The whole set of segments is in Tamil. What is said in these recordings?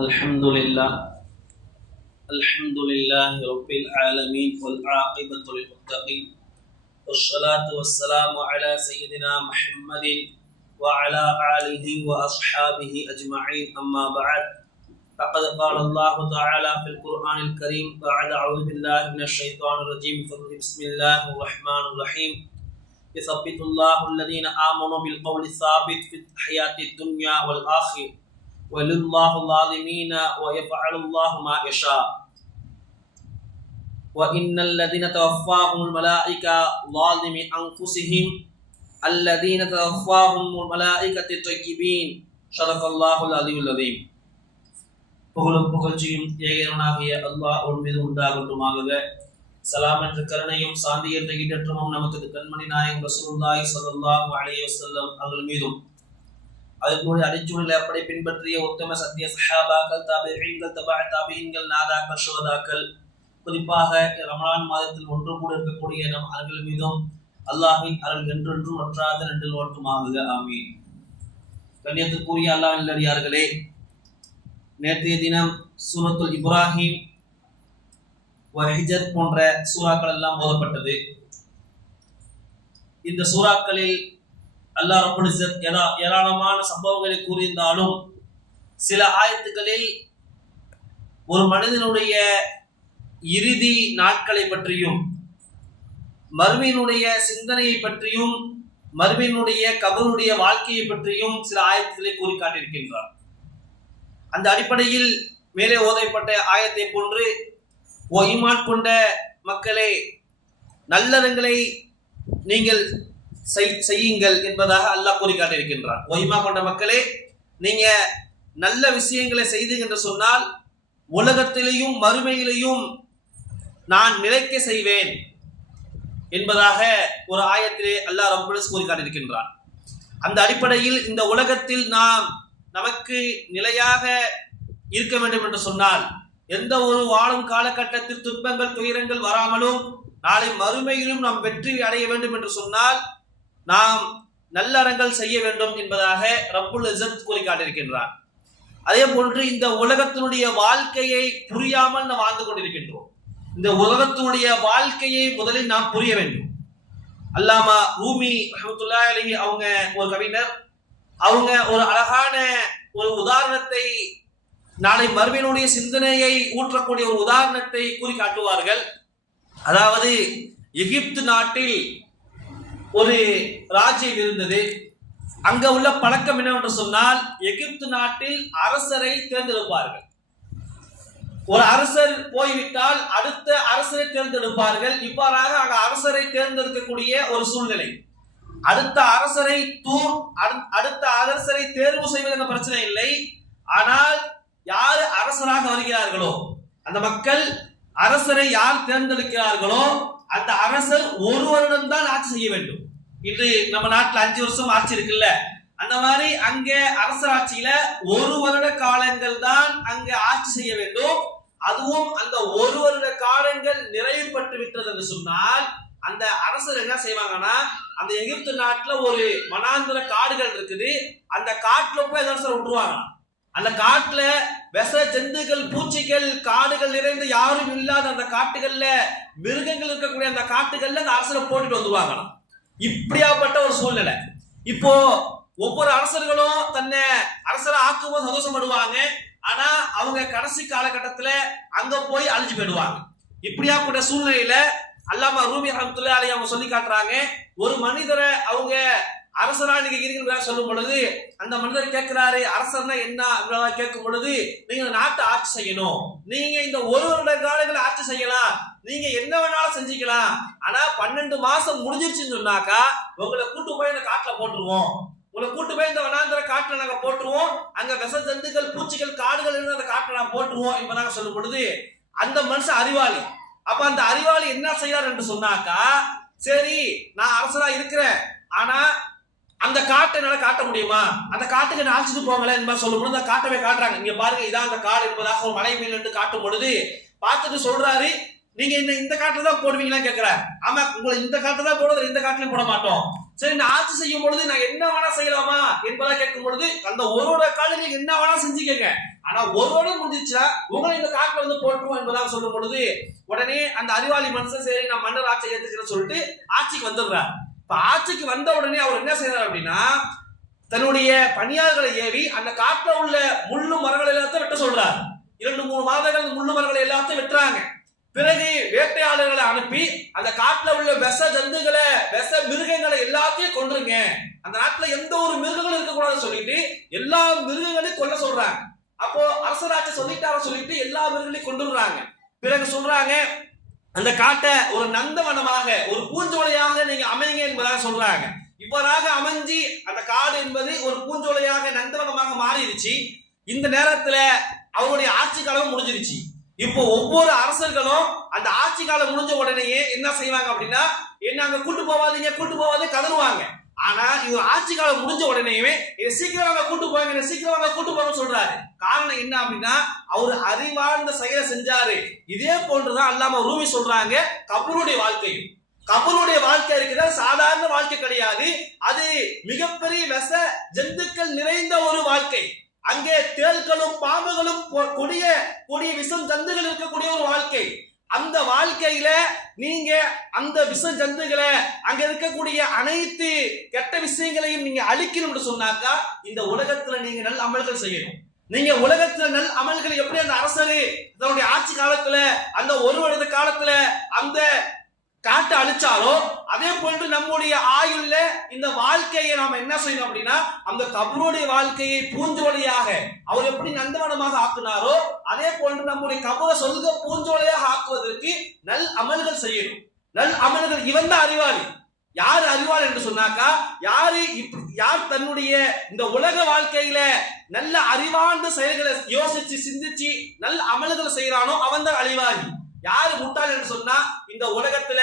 الحمد لله رب العالمين والعاقبة للمتقين والصلاة والسلام على سيدنا محمد وعلى آله وأصحابه أجمعين أما بعد فقد قال الله تعالى في القرآن الكريم بعد أعوذ بالله من الشيطان الرجيم بسم الله الرحمن الرحيم يثبت الله الذين آمنوا بالقول الثابت في الحياة الدنيا والآخرة ولله الظالمين ويفعل الله ما يشاء وإن الذين توفاهم الملائكة ظالم أنفسهم الذين توفاهم الملائكة طيبين صدق الله العلي العظيم. புகழும் புகழ்ச்சியும் ஏகனாகிய அல்லாஹ் மீது உண்டாகட்டுமாக. சலாம் என்ற கருணையும் சாந்தி என்ற ஈடற்றமும் நமக்கு கண்மணி நாயகம் ரசூலுல்லாஹி ஸல்லல்லாஹு அலைஹி வஸல்லம் அவர்கள் மீதும் அதுபோல அடிச்சுள்ள அப்படி பின்பற்றிய உத்தம சத்திய சஹாபாக்கள் தாபிஈன்கள் தாபிஈன்கள் நாதாக்கள் சுஹதாக்கள் குறிப்பாக ரமலான் மாதத்தில் ஒன்று கூட இருக்கக்கூடிய நம் அர்கள் மீதும் அல்லாஹ்வின் அருள் என்றென்றும் வற்றாத நின்று ஓட்டுமாக ஆமீன். கண்ணியத்துக்குரிய அல்லாஹ்வின் நல்லடியார்களே, நேற்றைய தினம் சூரத்துல் இப்ராஹிம் ஹிஜர் போன்ற சூறாக்கள் எல்லாம் ஓதப்பட்டது. இந்த சூறாக்களில் அல்லாஹ் ரப்பல் இஸ்ஸத் ஏராளமான சம்பவங்களை கூறியிருந்தாலும் சில ஆயத்துக்களில் ஒரு மனிதனுடைய இறுதி நாட்களை பற்றியும் மறுமையினுடைய சிந்தனையை பற்றியும் மறுமையினுடைய கபருடைய வாழ்க்கையை பற்றியும் சில ஆயத்துக்களை கூறி காட்டியிருக்கின்றார். அந்த அடிப்படையில் மேலே ஓதப்பட்ட ஆயத்தை போன்று ஓ ஈமான் கொண்ட மக்களே, நல்லறங்களை நீங்கள் செய்யுங்கள் என்பதாக அல்லாஹ் கூறி காட்டியிருக்கின்றார். ஓ ஈமான் கொண்ட மக்களே, நீங்க நல்ல விஷயங்களை செய்து என்று சொன்னால் உலகத்திலேயும் மறுமையிலேயும் நான் நிலைக்க செய்வேன் என்பதாக ஒரு ஆயத்திலே அல்லாஹ் ரப்பல் இஸ்ஸத் கூறி காட்டியிருக்கின்றார். அந்த அடிப்படையில் இந்த உலகத்தில் நமக்கு நிலையாக இருக்க வேண்டும் என்று சொன்னால் எந்த ஒரு வாழும் காலகட்டத்தில் துன்பங்கள் துயரங்கள் வராமலும் நாளை மறுமையிலும் நாம் வெற்றி அடைய வேண்டும் என்று சொன்னால் நாம் நல்லறங்கள் செய்ய வேண்டும் என்பதாக ரப்புல் இஸ்ஸத் கூறி காட்டியிருக்கின்றார். அதே போன்று இந்த உலகத்தினுடைய வாழ்க்கையை புரியாமல் நாம் வாழ்ந்து கொண்டிருக்கின்றோம். இந்த உலகத்தினுடைய வாழ்க்கையை முதலில் நாம் புரிய வேண்டும். அல்லாமா ரூமி ரஹ்மத்துல்லாஹி அலைஹி அவங்க ஒரு கவிஞர், அவங்க ஒரு அழகான ஒரு உதாரணத்தை, நாளை மறுமையினுடைய சிந்தனையை ஊற்றக்கூடிய ஒரு உதாரணத்தை கூறி காட்டுவார்கள். அதாவது எகிப்து நாட்டில் ஒரு ராஜ்யம் இருந்தது. அங்க உள்ள பழக்கம் என்னவென்று சொன்னால் எகிப்து நாட்டில் அரசரை தேர்ந்தெடுப்பார்கள். ஒரு அரசர் போய்விட்டால் அடுத்த அரசரை தேர்ந்தெடுப்பார்கள். இவ்வாறாக அங்க அரசரை தேர்ந்தெடுக்கக்கூடிய ஒரு சூழ்நிலை. அடுத்த அரசரை தேர்வு செய்வது பிரச்சனை இல்லை. ஆனால் யார் அரசராக வருகிறார்களோ அந்த மக்கள் அரசரை யார் தேர்ந்தெடுக்கிறார்களோ அந்த அரசர் ஒரு வருடம் தான் ஆட்சி செய்ய வேண்டும். இன்று நம்ம நாட்டில் 5 வருஷம் ஆட்சி இருக்குல்ல, அந்த மாதிரி அங்க அரசர் ஆட்சியில ஒரு வருட காலங்கள் தான் அங்க ஆட்சி செய்ய வேண்டும். அதுவும் அந்த ஒரு வருட காலங்கள் நிறைவு பெற்று விட்டது என்று சொன்னால் அந்த அரசர் என்ன செய்வாங்கன்னா, அந்த எகிப்து நாட்டுல ஒரு மனாந்திர காடுகள் இருக்குது, அந்த காட்டுல போய் அரசர் விட்டுருவாங்க. அந்த காட்டுல விஷ ஜந்துகள் பூச்சிகள் காடுகள் நிறைந்து யாரும் இல்லாத அந்த காட்டுகள்ல மிருகங்கள் இருக்கக்கூடிய அந்த காட்டுகள்ல அந்த அரசரை போட்டுட்டு வந்துருவாங்க. இப்படியாப்பட்ட ஒரு சூழ்நிலை. இப்போ ஒவ்வொரு அரசர்களும் தன்னை அரசரை ஆக்கும்போது சந்தோஷப்படுவாங்க. ஆனா அவங்க கடைசி காலகட்டத்துல அங்க போய் அழிஞ்சு போயிடுவாங்க. இப்படியாப்பட்ட சூழ்நிலையில அல்லாமா ரூமி ரஹ்மத்துல்லாஹி அலைஹி அவங்க சொல்லி காட்டுறாங்க, ஒரு மனிதரை அவங்க அரசரா நீங்க இருக்கிறதா சொல்லும் பொழுது அந்த மனிதர் கேட்கிறாரு, அரசர்னா என்ன கேட்கும் பொழுது, நீங்க நாட்டை ஆட்சி செய்யணும், நீங்க இந்த ஒரு வருட காலங்களை ஆட்சி செய்யலாம், நீங்க என்ன வேணாலும் செஞ்சுக்கலாம், ஆனா 12 மாசம் முடிஞ்சிருச்சுன்னு சொன்னாக்கா உங்களை கூட்டு போய் இந்த காட்டுல போட்டுருவோம், உங்களை கூட்டு போய் இந்த வனாந்திர காட்டுல நாங்க போட்டுருவோம், அங்க விஷ ஜந்துகள் பூச்சிகள் காடுகள் இருந்து அந்த காட்டுல நாங்க போட்டுருவோம் என்பதாக சொல்லும் பொழுது அந்த மனுஷன் அறிவாளி. அப்ப அந்த அறிவாளி என்ன செய்யறாரு என்று சொன்னாக்கா, சரி நான் அரசரா இருக்கிறேன், ஆனா அந்த காட்டை என்னால காட்ட முடியுமா, அந்த காட்டுக்கு நான் அழைச்சிட்டு போங்களேன் என்பதாக சொல்லும் பொழுது அந்த காட்டவே காட்டுறாங்க. இங்க பாருங்க, இதான் அந்த காடு என்பதாக ஒரு மலை மேல் என்று காட்டும் பொழுது பார்த்துட்டு சொல்றாரு, நீங்க இந்த காட்டுல தான் போடுவீங்களான்னு கேட்கிறார். ஆமா, உங்களை இந்த காட்டுல தான் போடுறது, இந்த காட்டுலயும் போட மாட்டோம், சரி, நான் ஆட்சி செய்யும் பொழுது நான் என்ன வேணா செய்யலாமா என்பதா கேட்கும் பொழுது அந்த ஒரு காலங்கள் என்ன வேணா செஞ்சுக்கங்க, ஆனா ஒரு வருடம் முடிஞ்சிச்சா உங்களை இந்த காட்டுல வந்து போட்டுருவோம் என்பதாக சொல்லும் பொழுது உடனே அந்த அறிவாளி மனுஷன் சரி நான் மன்னர் ஆட்சி ஏத்துக்கிறேன்னு சொல்லிட்டு ஆட்சிக்கு வந்துடுறார். இப்ப ஆட்சிக்கு வந்த உடனே அவர் என்ன செய்யறாரு அப்படின்னா தன்னுடைய பணியாளர்களை ஏவி அந்த காட்டுல உள்ள முள்ளு மரங்கள் எல்லாத்தையும் வெட்ட சொல்றார். 2-3 மாதங்கள் முள்ளு மரங்களை எல்லாத்தையும் வெட்டுறாங்க. பிறகு வேட்டையாளர்களை அனுப்பி அந்த காட்டுல உள்ள விஷ ஜந்துகளை விஷ மிருகங்களை எல்லாத்தையும் கொன்றுங்க, அந்த நாட்டுல எந்த ஒரு மிருகங்களும் இருக்கக்கூடாதுன்னு சொல்லிட்டு எல்லா மிருகங்களையும் கொல்ல சொல்றாங்க. அப்போ அரசராட்சி சொல்லிட்டு எல்லா மிருகங்களையும் கொண்டுறாங்க. பிறகு சொல்றாங்க அந்த காட்டை ஒரு நந்தவனமாக ஒரு பூஞ்சோலையாக நீங்க அமைங்க என்பதாக சொல்றாங்க. இவ்வாறாக அமைஞ்சி அந்த காடு என்பது ஒரு பூஞ்சோலையாக நந்தவனமாக மாறிடுச்சு. இந்த நேரத்துல அவருடைய ஆட்சி காலம் முடிஞ்சிருச்சு. இப்போ ஒவ்வொரு அரசர்களும் அந்த ஆட்சி காலம் முடிஞ்ச உடனேயே என்ன செய்வாங்க அப்படின்னா என்ன அங்க கூட்டு போவாதீங்க கதறுவாங்க. ஆனா இவர் ஆட்சி காலம் முடிஞ்ச உடனேயுமே சீக்கிரம் வாங்க கூட்டு போங்க சொல்றாரு. காரணம் என்ன அப்படின்னா அவரு அறிவார்ந்த செயலை செஞ்சாரு. இதே போன்றுதான் அல்லாம ரூமி சொல்றாங்க கபருடைய வாழ்க்கை இருக்குதா சாதாரண வாழ்க்கை கிடையாது, அது மிகப்பெரிய விஷ ஜந்துக்கள் நிறைந்த ஒரு வாழ்க்கை. அங்கே தேள்களும் பாம்புகளும் கொடிய விஷம் ஜந்துகள் இருக்கக்கூடிய ஒரு வாழ்க்கை. அந்த வாழ்க்கையில நீங்க அந்த விஷ ஜந்துகளை அங்க இருக்கக்கூடிய அனைத்து கெட்ட விஷயங்களையும் நீங்க அழிக்கணும்னு சொன்னாக்கா இந்த உலகத்துல நீங்க நல்ல அமல்கள் செய்யணும். நீங்க உலகத்துல நல்ல அமல்கள் எப்படி அந்த அரசரு தன்னுடைய ஆட்சி காலத்துல அந்த ஒரு வருட காலத்துல அந்த காட்டு அழிச்சாலோ அதே போன்று நம்முடைய ஆயுள்ல இந்த வாழ்க்கையை நாம என்ன செய்யணும் அப்படின்னா அந்த கபருடைய வாழ்க்கையை பூஞ்சோலையாக அவர் எப்படி நந்தவனமாக ஆக்குனாரோ அதே போன்று நம்முடைய கபரை சொல்க பூஞ்சோலையாக ஆக்குவதற்கு நல் அமல்கள் செய்யணும். நல் அமல்கள் இவன் தான் அறிவாளி. யார் அறிவாளி என்று சொன்னாக்கா யார் தன்னுடைய இந்த உலக வாழ்க்கையில நல்ல அறிவார்ந்த செயல்களை யோசிச்சு சிந்திச்சு நல்ல அமல்களை செய்யறானோ அவன் தான் அறிவாளி. யாரு முட்டாள் என்று சொன்னா இந்த உலகத்துல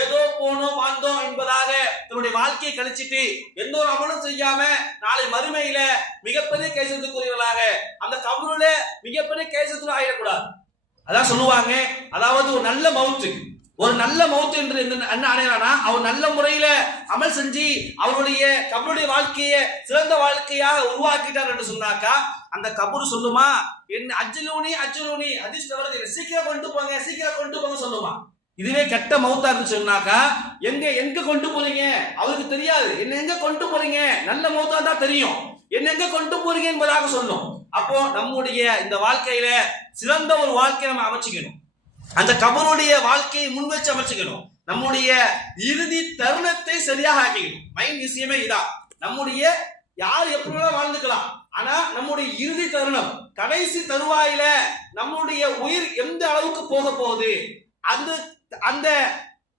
ஏதோ போனோம் வாழ்ந்தோம் என்பதாக தன்னுடைய வாழ்க்கையை கழிச்சிட்டு எந்த ஒரு அமலும் செய்யாம நாளை மறுமையில மிகப்பெரிய கேசத்துக்குரியவர்களாக அந்த கபருல மிகப்பெரிய கேசத்துல ஆயிடக்கூடாது. அதான் சொல்லுவாங்க, அதாவது ஒரு நல்ல மவுத்து என்று என்ன அடையாளனா அவர் நல்ல முறையில அமல் செஞ்சு அவருடைய கபருடைய வாழ்க்கையை சிறந்த வாழ்க்கையாக உருவாக்கிட்டார் என்று சொன்னாக்கா அந்த கபரு சொல்லுமா என்ன அஜ்ஜலூனி அதிர்ஷ்ட வருது சீக்கிரம் கொண்டு போங்க சொல்லுமா. இதுவே கெட்ட மவுத்தா இருந்து சொன்னாக்கா எங்க கொண்டு போறீங்க அவருக்கு தெரியாது, என்ன எங்க கொண்டு போறீங்க நல்ல மவுத்தா தான் தெரியும், என்ன எங்க கொண்டு போறீங்க என்பதாக சொல்லும். அப்போ நம்முடைய இந்த வாழ்க்கையில சிறந்த ஒரு வாழ்க்கையை நம்ம அமைச்சுக்கணும். அந்த கபருடைய வாழ்க்கையை முன் வச்சு அமைச்சுக்கணும். நம்முடைய இறுதி தருணத்தை சரியாக ஆக்கிக்கணும். மைண்ட் விஷயமே இதான். நம்முடைய யார் எப்படி வாழ்ந்துக்கலாம், ஆனா நம்முடைய இறுதி தருணம் கடைசி தருவாயில நம்முடைய உயிர் எந்த அளவுக்கு போக போகுது, அந்த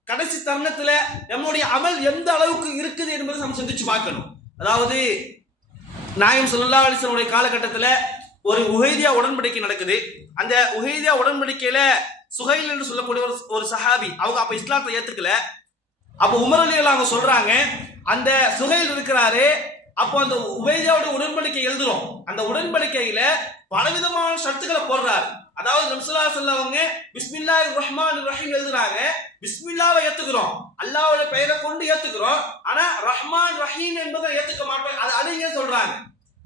கடைசி தருணத்துல நம்முடைய அமல் எந்த அளவுக்கு இருக்குது என்பதை நம்ம சிந்திச்சு பார்க்கணும். அதாவது நாயகம் ஸல்லல்லாஹு அலைஹி வஸல்லம் காலகட்டத்துல ஒரு உஹைதியா உடன்படிக்கை நடக்குது. அந்த உஹைதியா உடன்படிக்கையில சுஹைல் என்று சொல்லக்கூடிய ஒரு சஹாபி அவங்க அப்ப இஸ்லாத்தை ஏத்துக்கல. அப்ப உமர் ரலியல்லாஹு அன்ஹு சொல்றாங்க அந்த சுஹைல் இருக்கிறாரு, அப்போ அந்த உஹைதியாவுடைய உடன்படிக்கை எழுதுறோம். அந்த உடன்படிக்கையில பலவிதமான ஷர்த்துக்களை போடுறாரு. அதாவது நபி ஸல்லல்லாஹு அலைஹி வஸல்லம் அவங்க பிஸ்மில்லாஹிர் ரஹ்மானிர் ரஹீம் எழுதுறாங்க. பிஸ்மில்லாவை ஏத்துக்கிறோம், அல்லாஹ்வுடைய பெயரை கொண்டு ஏத்துக்கிறோம், ஆனா ரஹ்மான் ரஹீம் என்பதை ஏத்துக்க மாட்டோம், அது அழிங்க சொல்றாங்க.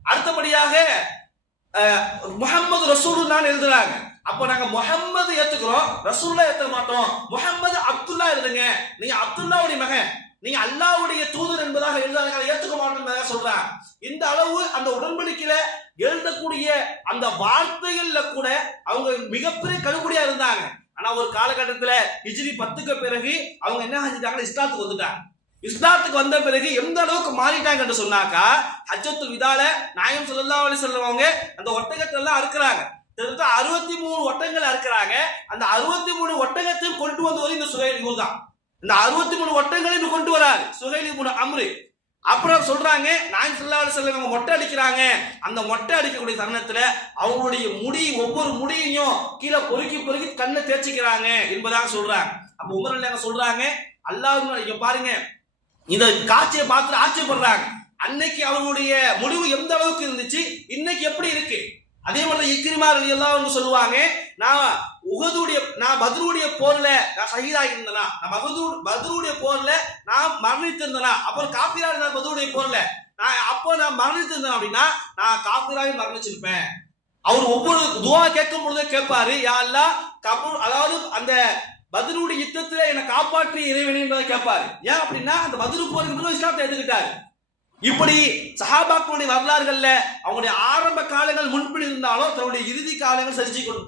அடுத்தபடியாக முஹம்மது ரசூலுல்லாஹ் எழுதுறாங்க. அப்போ நாங்க முஹம்மது ஏத்துக்கிறோம், ரசூலுல்லாஹ் ஏத்துக்க மாட்டோம், முஹம்மது அப்துல்லா எழுதுங்க, நீங்க அப்துல்லாவுடைய மகன், நீங்க அல்லாஹ்வுடைய தூதர் என்பதாக எழுதாங்க, ஏத்துக்க மாட்டோம் சொல்றாங்க. இந்த அளவு அந்த உடன்படிக்கையில எழுதக்கூடிய அந்த வார்த்தைகள்ல கூட அவங்க மிகப்பெரிய கடுபடியா இருந்தாங்க. ஆனா ஒரு காலகட்டத்துல ஹிஜ்ரி 10க்கு பிறகு அவங்க என்ன செஞ்சிட்டாங்க, இஸ்லாத்துக்கு வந்துட்டாங்க. இஸ்லாத்துக்கு வந்த பிறகு எந்த அளவுக்கு மாறிட்டாங்க என்று சொன்னாக்கா ஹஜ்ஜத்துல் விதால நாயகம் ஸல்லல்லாஹு அலைஹி வஸல்லம் அவங்க அந்த ஒட்டகத்தை எல்லாம் அறுக்கிறாங்க. 63 ஒட்டகங்கள் அறுக்கிறாங்க. அந்த 63 ஒட்டகத்தையும் கொண்டு வந்தவர் இந்த சுஹைல் இவர் தான். இந்த 63 ஒட்டகங்களையும் கொண்டு வராரு சுஹைல் இப்னு அம்ரு. அப்புறம் சொல்றாங்க நாயகம் ஸல்லல்லாஹு அலைஹி வஸல்லம் அவங்க மொட்டை அடிக்கிறாங்க. அந்த மொட்டை அடிக்கக்கூடிய தருணத்துல அவங்களுடைய முடி ஒவ்வொரு முடியையும் கீழே பொறுக்கி கண்ணை தேய்ச்சிக்கிறாங்க என்பதாக சொல்றாங்க. அப்ப உமர் ரலியல்லாஹு சொல்றாங்க அல்லாஹ் பாருங்க இந்த காட்சியை பார்த்து ஆச்சரியப்படுறாங்க. அன்னைக்கு அவங்களுடைய முடிவு எந்த அளவுக்கு இருந்துச்சு, இன்னைக்கு எப்படி இருக்கு. அதே மாதிரி இக்ரிமா ரலியல்லாஹு அன்ஹு சொல்லுவாங்க, நான் நான் பத்ருடைய போர்ல நான் ஷஹீதாக இருந்தனா, நான் பத்ருடைய போர்ல நான் மரணித்திருந்தனா, அப்புறம் காஃபிரா இருந்தா பத்ருடைய போர்ல நான் மரணித்திருந்தேன் அப்படின்னா நான் காஃபிராவே மரணிச்சிருப்பேன். அவர் ஒவ்வொரு துவா கேட்கும் பொழுதே கேட்பாரு, யா அல்லாஹ் கபூர், அதாவது அந்த பத்ருடைய யுத்தத்துல என்னை காப்பாற்றி இறைவனே என்பதை கேட்பாரு. ஏன் அப்படின்னா அந்த பத்ரு போருக்கு இஸ்லாத்தை எடுத்துக்கிட்டாரு. இப்படி சஹாபாக்களுடைய வரலாறுகள்ல அவங்களுடைய ஆரம்ப காலங்கள் முன்பின் இருந்தாலும் தன்னுடைய இறுதி காலங்கள்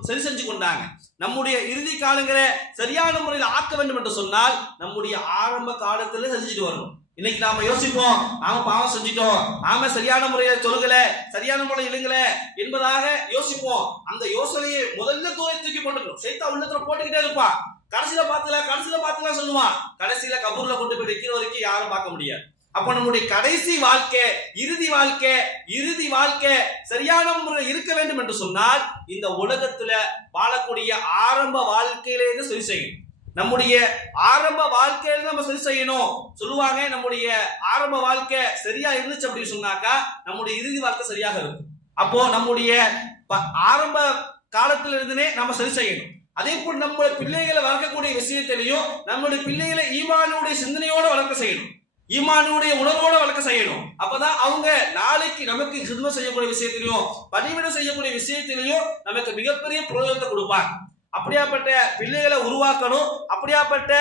சரி செஞ்சு கொண்டாங்க. நம்முடைய இறுதி காலங்களை சரியான முறையில் ஆக்க வேண்டும் என்று சொன்னால் நம்முடைய ஆரம்ப காலத்துல செஞ்சுட்டு வரணும். இன்னைக்கு நாம யோசிப்போம், நாம பாவம் செஞ்சிட்டோம், நாம சரியான முறையில சொல்லுகல, சரியான முறையில் இல்லைங்கள என்பதாக யோசிப்போம். அந்த யோசனையை முதல்ல தூக்கி போட்டுக்கணும். சைத்தான் உள்ளத்துல போட்டுக்கிட்டே இருப்பான். கடைசியில பாத்துக்கலாம் சொல்லுவான். கடைசியில கபூர்ல கொண்டு போய் வைக்கிற வரைக்கும் யாரும் பார்க்க முடியாது. அப்ப நம்முடைய கடைசி வாழ்க்கை, இறுதி வாழ்க்கை சரியான முறை இருக்க வேண்டும் என்று சொன்னால் இந்த உலகத்துல வாழக்கூடிய ஆரம்ப வாழ்க்கையிலேயே சரி செய்யணும். நம்முடைய ஆரம்ப வாழ்க்கையில நம்ம சரி செய்யணும் சொல்லுவாங்க. நம்முடைய ஆரம்ப வாழ்க்கை சரியா இருந்துச்சு அப்படின்னு சொன்னாக்கா நம்முடைய இறுதி வாழ்க்கை சரியாக இருக்கும். அப்போ நம்முடைய ஆரம்ப காலத்துல இருந்தே நம்ம சரி செய்யணும். அதே போல் நம்முடைய பிள்ளைகளை வளர்க்கக்கூடிய விஷயத்திலையும் நம்முடைய பிள்ளைகளை ஈமானுடைய சிந்தனையோட வளர்க்க செய்யணும், ஈமானுடைய உணர்வோட வளர்க்க செய்யணும். அப்பதான் அவங்க நாளைக்கு நமக்கு ஹித்மத் செய்யக்கூடிய விஷயத்திலையும் பணிவிடை செய்யக்கூடிய விஷயத்திலையும் நமக்கு மிகப்பெரிய பிரயோஜனத்தை கொடுப்பாங்க. அப்படியாப்பட்ட பிள்ளைகளை உருவாக்கணும். அப்படியாப்பட்ட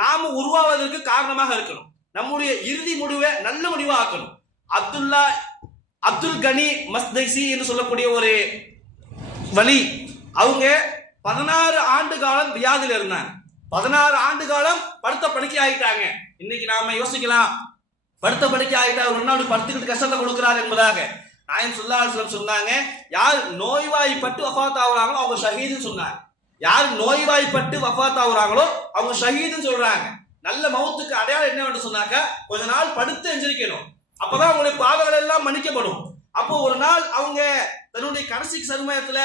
நாம உருவாவதற்கு காரணமாக இருக்கணும். நம்முடைய இறுதி முடிவை நல்ல முடிவா ஆக்கணும். அப்துல் கனி மஸ்தைசி என்று சொல்லக்கூடிய ஒரு வழி, அவங்க 16 ஆண்டு காலம் ரியாதில் இருந்தாங்க. 16 ஆண்டு காலம் படுத்த படுக்கை ஆகிட்டாங்க. இன்னைக்கு நாம யோசிக்கலாம், படுத்த படுக்கை ஆகிட்டா ஒரு நாள் படுத்துக்கிட்டு கஷ்டத்தை கொடுக்கிறார் என்பதாக. நாயகம் ஸல்லல்லாஹு அலைஹி வஸல்லம் சொன்னாங்க, யார் நோய்வாய்ப்பட்டு வஃபாத் ஆகுறாங்களோ அவங்க ஷஹீதுன்னு சொன்னாங்க. யார் நோய்வாய்ப்பட்டு வஃபாத் ஆகுறாங்களோ அவங்க ஷஹீதுன்னு சொல்றாங்க. நல்ல மௌத்துக்கு அடையாளம் என்ன என்று சொன்னாக்க கொஞ்ச நாள் படுத்து எந்திரிக்கணும். அப்பதான் அவங்களுடைய பாவங்கள் எல்லாம் மன்னிக்கப்படும். அப்போ ஒரு நாள் அவங்க தன்னுடைய கடைசி சமயத்துல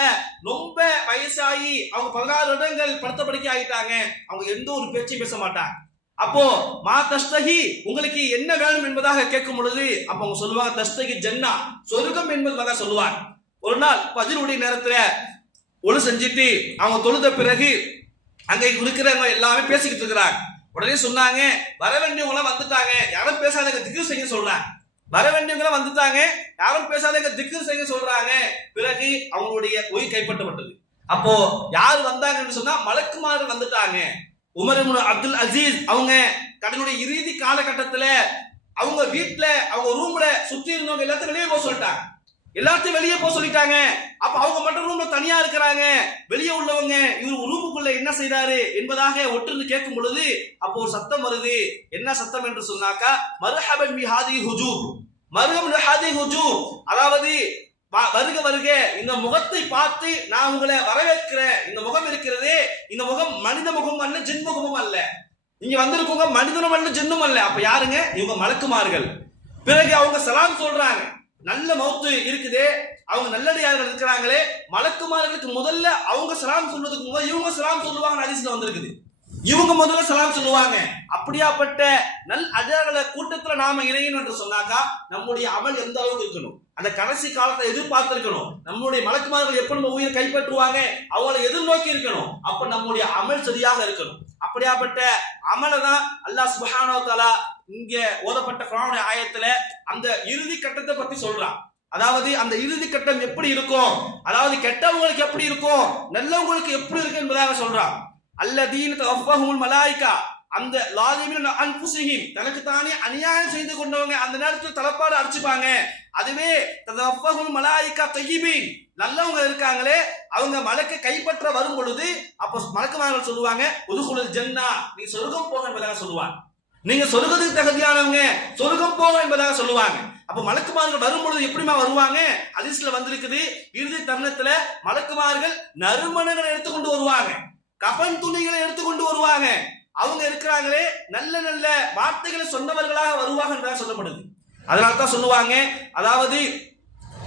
ரொம்ப வயசாகி அவங்க 16 வருடங்கள் படுத்த படுக்கை ஆகிட்டாங்க. அவங்க எந்த ஒரு பேச்சையும் பேச மாட்டாங்க. அப்போ மா தஸ்தகி, உங்களுக்கு என்ன வேணும் என்பதாக கேட்கும் பொழுது அப்ப அவங்க சொல்லுவாங்க, தஸ்தகி ஜன்னா, சொர்க்கம் என்பதாக சொல்லுவாங்க. ஒரு நாள் ஃபஜ்ருடைய நேரத்துல ஒழு செஞ்சுட்டு அவங்க தொழுத பிறகு அங்க இருக்கிறவங்க எல்லாமே பேசிக்கிட்டு இருக்கிறாங்க. உடனே சொன்னாங்க, வர வேண்டியவங்க வந்துட்டாங்க, யாரும் பேசாத திக்ர் செய்ய சொல்றாங்க. வர வேண்டியவங்க வந்துட்டாங்க, யாரும் பேசாத திக்ர் செய்ய சொல்றாங்க. பிறகு அவங்களுடைய உயிர் கைப்பற்றப்பட்டது. அப்போ யார் வந்தாங்கன்னு சொன்னா மலக்குமார்கள் வந்துட்டாங்க. உமர் இப்னு அப்துல் அசீஸ் அவங்க கடனுடைய இறுதி காலகட்டத்துல அவங்க வீட்டுல அவங்க ரூம்ல சுத்தி இருந்தவங்க எல்லாத்தையும் வெளியே போக சொல்லிட்டாங்க. எல்லாத்தையும் வெளியே போக சொல்லிட்டாங்க. அப்ப அவங்க மட்டும் ரூம்ல தனியா இருக்கிறாங்க. வெளியே உள்ளவங்க இவர் ரூமுக்குள்ள என்ன செய்தாரு என்பதாக ஒட்டு கேட்கும் பொழுது அப்போ ஒரு சத்தம் வருது. என்ன சத்தம் என்று சொன்னாக்கா, மர்ஹபன் பி ஹாதி ஹுஜூப், மர்ஹபன் பி ஹாதி ஹுஜூப், அதாவது வருக வருக, இந்த முகத்தை பார்த்து நான் உங்களை வரவேற்கிறேன். இந்த முகம் இருக்கிறதே, இந்த முகம் மனித முகம் அல்ல, ஜின் முகமும் அல்ல. இங்க வந்திருக்கவங்க மனிதனும் அல்ல, ஜின்னும் அல்ல. அப்ப யாருங்க இவங்க? மலக்குமார்கள். பிறகு அவங்க சலாம் சொல்றாங்க. நல்ல மௌத்து இருக்குதே, அவங்க நல்லடியார்கள் இருக்கிறாங்களே, மலக்குமார்களுக்கு முதல்ல அவங்க சலாம் சொல்றதுக்கு முதல்ல இவங்க சலாம் சொல்லுவாங்க. ஹதீஸ்ல வந்திருக்குது, இவங்க முதல்ல சலாம் சொல்லுவாங்க. அப்படியாப்பட்ட நல் அடியார்கள கூட்டத்துல நாம இணையணும் என்று சொன்னாக்கா நம்முடைய அமல் எந்த அளவுக்கு இருக்கணும், அந்த கடைசி காலத்தை எதிர்பார்த்து இருக்கணும். நம்முடைய மலக்குமார்கள் எப்ப நம்ம உயிரை கைப்பற்றுவாங்க அவங்களை எதிர்நோக்கி இருக்கணும். அப்ப நம்முடைய அமல் சரியாக இருக்கணும். அப்படியாப்பட்ட அமலை தான் அல்லாஹ் சுப்ஹானஹு வ தஆலா இங்க ஓதப்பட்ட குர்ஆனுடைய ஆயத்துல அந்த இறுதி கட்டத்தை பத்தி சொல்றான். அதாவது அந்த இறுதி கட்டம் எப்படி இருக்கும், அதாவது கெட்டவங்களுக்கு எப்படி இருக்கும், நல்லவங்களுக்கு எப்படி இருக்கு என்பதாக சொல்றான். அல்லதீன தவஃபஹுல் மலாயிகா, அந்த லாலிமின் அன்ஃபுஸிஹிம், தனக்கு தானே அநியாயம் செய்து கொண்டவங்க அந்த நேரத்தில் தலப்பாடு அடிச்சுப்பாங்க. அதுவே தவஃபஹுல் மலாயிகா தய்யிபீன், நல்லவங்க இருக்காங்களே அவங்க மலக்கை கைப்பற்ற வரும் பொழுது அப்போ மலக்குமார்கள் சொல்லுவாங்க, உதுகுலுல் ஜன்னா, நீ சொர்க்கம் போங்க என்பதாக சொல்லுவாங்க. நீங்க சொர்க்கத்துக்கு தகுதியானவங்க, சொர்க்கம் போங்க என்பதாக சொல்லுவாங்க. அப்ப மலக்குமார்கள் வரும்பொழுது எப்படிமா வருவாங்க? ஹதீஸ்ல வந்திருக்குது, இறுதி தருணத்துல மலக்குமார்கள் நறுமணங்களை எடுத்துக்கொண்டு வருவாங்க, கஃன் துணிகளை எடுத்துக்கொண்டு வருவாங்க. அவங்க இருக்கிறாங்களே நல்ல நல்ல வார்த்தைகளை சொன்னவர்களாக வருவாங்க என்பதாக சொல்லப்படுது. அதனால தான் சொல்லுவாங்க, அதாவது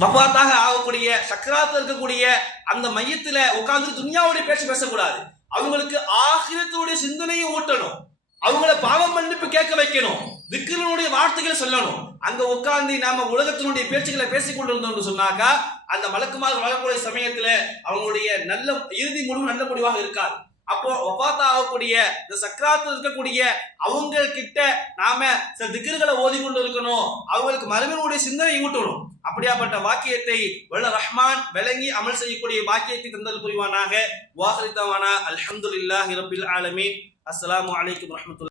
வஃபாத்தாக ஆகக்கூடிய சக்கராத்துல இருக்கக்கூடிய அந்த மையத்துல உட்கார்ந்து துன்யாவுடைய பேசக்கூடாது. அவங்களுக்கு ஆகிரத்துடைய சிந்தனையை ஊட்டணும், அவங்கள பாவம் மன்னிப்பு கேட்க வைக்கணும். திக்ருடைய வார்த்தைகளை சொல்லணும். அங்க உட்கார்ந்து நாம உலகத்தினுடைய பேச்சுக்களை பேசிக் கொண்டிருந்தோம் சொன்னாக்கா அந்த மலக்குமார் வரக்கூடிய சமயத்துல அவங்களுடைய நல்ல இறுதி முடிவு நல்ல முடிவாக இருக்காது. அப்போ வஃபாத் ஆகக்கூடிய இந்த சக்ராத்தில் இருக்கக்கூடிய அவங்க கிட்ட நாம சில திக்ருகளை ஓதி கொண்டு இருக்கணும். அவங்களுக்கு மறுமையினுடைய சிந்தனை ஊட்டணும். அப்படியாப்பட்ட வாக்கியத்தை வல்ல ரஹ்மான் விளங்கி அமல் செய்யக்கூடிய வாக்கியத்தை தந்தல் புரிவானாக. வாஹரிதவானா அல்ஹம்துலில்லாஹி ரப்பில் ஆலமீன். அஸ்ஸலாமு அலைக்கும் வரஹ்மத்துல்லாஹி.